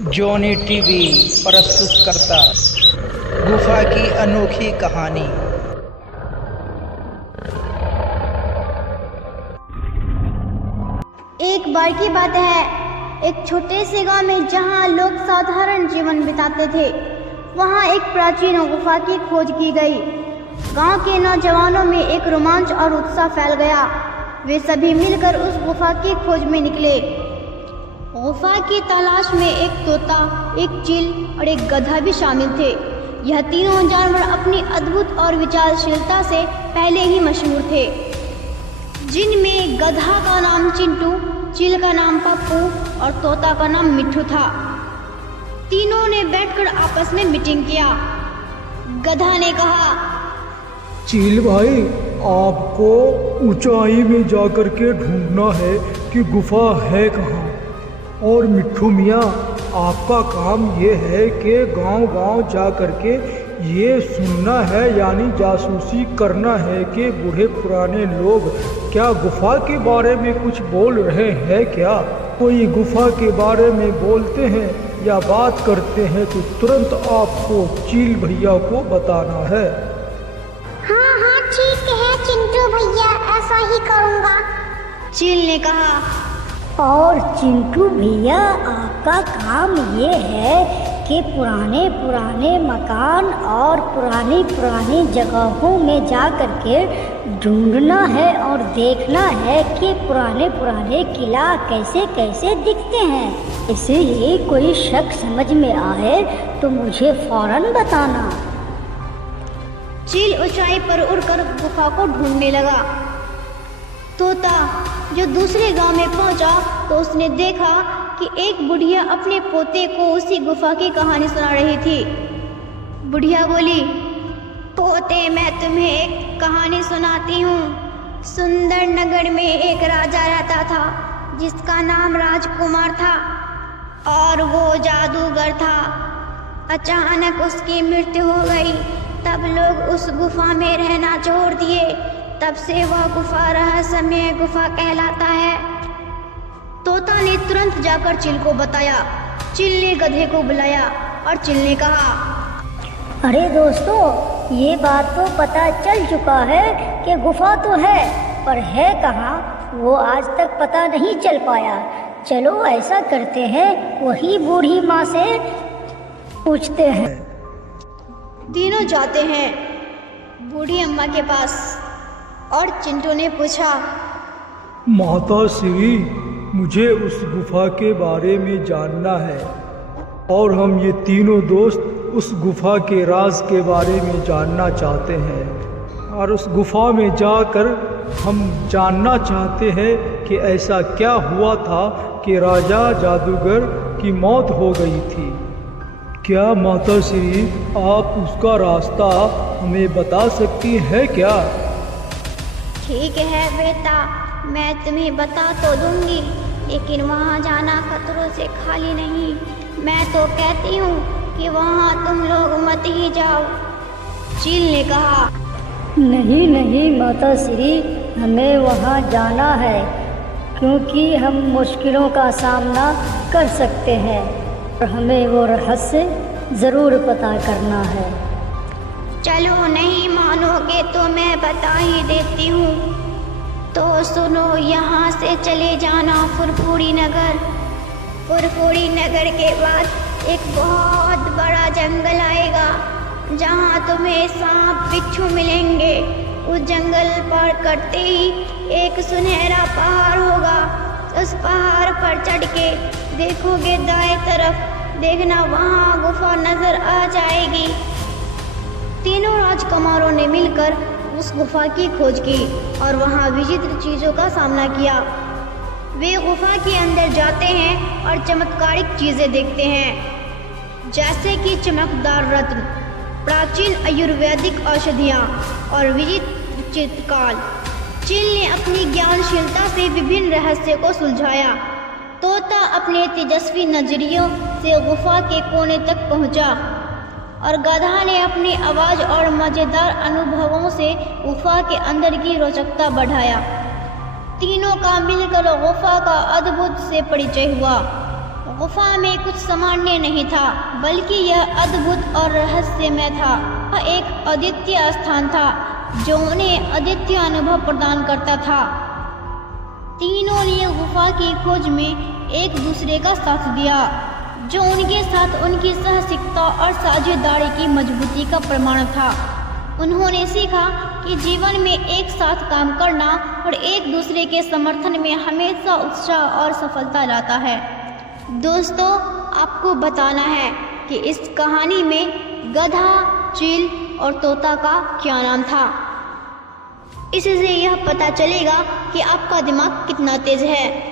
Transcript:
Johnny TV प्रस्तुत करता गुफा की अनोखी कहानी। एक बार की बात है, एक छोटे से गांव में जहां लोग साधारण जीवन बिताते थे, वहां एक प्राचीन गुफा की खोज की गई। गांव के नौजवानों में एक रोमांच और उत्साह फैल गया। वे सभी मिलकर उस गुफा की खोज में निकले। गुफा की तलाश में एक तोता, एक चील और एक गधा भी शामिल थे। यह तीनों जानवर अपनी अद्भुत और विचारशीलता से पहले ही मशहूर थे, जिनमें गधा का नाम चिंटू, चील का नाम पप्पू और तोता का नाम मिट्ठू था। तीनों ने बैठकर आपस में मीटिंग किया। गधा ने कहा, चील भाई, आपको ऊंचाई में जाकर के ढूंढना है कि गुफा है कहाँ। और मिट्ठू मियाँ, आपका काम ये है कि गांव-गांव जा कर के ये सुनना है, यानी जासूसी करना है कि बूढ़े पुराने लोग क्या गुफा के बारे में कुछ बोल रहे हैं। क्या कोई गुफा के बारे में बोलते हैं या बात करते हैं तो तुरंत आपको चील भैया को बताना है। हाँ हाँ ठीक है चिंटू भैया, ऐसा ही करूँगा। चील ने कहा। और चिंटू भैया, आपका काम ये है कि पुराने पुराने मकान और पुरानी पुरानी जगहों में जा कर के ढूंढना है और देखना है कि पुराने पुराने किला कैसे कैसे दिखते हैं। इसीलिए कोई शक समझ में आए तो मुझे फौरन बताना। चील ऊंचाई पर उड़कर गुफा को ढूंढने लगा। तोता जो दूसरे गांव में पहुंचा तो उसने देखा कि एक बुढ़िया अपने पोते को उसी गुफा की कहानी सुना रही थी। बुढ़िया बोली, पोते, मैं तुम्हें एक कहानी सुनाती हूँ। सुंदर नगर में एक राजा रहता था जिसका नाम राजकुमार था और वो जादूगर था। अचानक उसकी मृत्यु हो गई। तब लोग उस गुफा में रहना छोड़ दिए। तब से वह गुफा रहस्यमय गुफा कहलाता है। तोता ने तुरंत जाकर चील को बताया। चील ने गधे को बुलाया और चील ने कहा, अरे दोस्तों, ये बात तो पता चल चुका है कि गुफा तो है, पर है कहाँ वो आज तक पता नहीं चल पाया। चलो ऐसा करते हैं, वही बूढ़ी माँ से पूछते हैं। तीनों जाते हैं बूढ़ी अम्मा के पास और चिंटू ने पूछा, माता श्री, मुझे उस गुफा के बारे में जानना है और हम ये तीनों दोस्त उस गुफा के राज के बारे में जानना चाहते हैं। और उस गुफा में जाकर हम जानना चाहते हैं कि ऐसा क्या हुआ था कि राजा जादूगर की मौत हो गई थी। क्या माता श्री, आप उसका रास्ता हमें बता सकती हैं क्या? ठीक है बेटा, मैं तुम्हें बता तो दूंगी, लेकिन वहाँ जाना खतरों से खाली नहीं। मैं तो कहती हूँ कि वहाँ तुम लोग मत ही जाओ। चील ने कहा, नहीं नहीं माता श्री, हमें वहाँ जाना है क्योंकि हम मुश्किलों का सामना कर सकते हैं और हमें वो रहस्य ज़रूर पता करना है। चलो, नहीं मानोगे तो मैं बता ही देती हूँ। तो सुनो, यहाँ से चले जाना फुरफुरी नगर। फुरफुरी नगर के बाद एक बहुत बड़ा जंगल आएगा जहाँ तुम्हें सांप बिच्छू मिलेंगे। उस जंगल पार करते ही एक सुनहरा पहाड़ होगा। उस पहाड़ पर चढ़ के देखोगे दाएं तरफ, देखना वहाँ गुफा नजर आ जाएगी। तीनों राजकुमारों ने मिलकर उस गुफा की खोज की और वहाँ विचित्र चीज़ों का सामना किया। वे गुफा के अंदर जाते हैं और चमत्कारिक चीज़ें देखते हैं, जैसे कि चमकदार रत्न, प्राचीन आयुर्वेदिक औषधियाँ और विचित्र चित्रकाल। चील ने अपनी ज्ञानशीलता से विभिन्न रहस्यों को सुलझाया। तोता अपने तेजस्वी नजरियों से गुफा के कोने तक पहुँचा और गधा ने अपनी आवाज़ और मज़ेदार अनुभवों से गुफा के अंदर की रोचकता बढ़ाया। तीनों का मिलकर गुफा का अद्भुत से परिचय हुआ। गुफा में कुछ सामान्य नहीं था, बल्कि यह अद्भुत और रहस्यमय था। यह एक अद्वितीय स्थान था जो उन्हें अद्वितीय अनुभव प्रदान करता था। तीनों ने गुफा की खोज में एक दूसरे का साथ दिया, जो उनके साथ उनकी साहसिकता और साझेदारी की मजबूती का प्रमाण था। उन्होंने सीखा कि जीवन में एक साथ काम करना और एक दूसरे के समर्थन में हमेशा उत्साह और सफलता लाता है। दोस्तों, आपको बताना है कि इस कहानी में गधा, चील और तोता का क्या नाम था। इससे यह पता चलेगा कि आपका दिमाग कितना तेज है।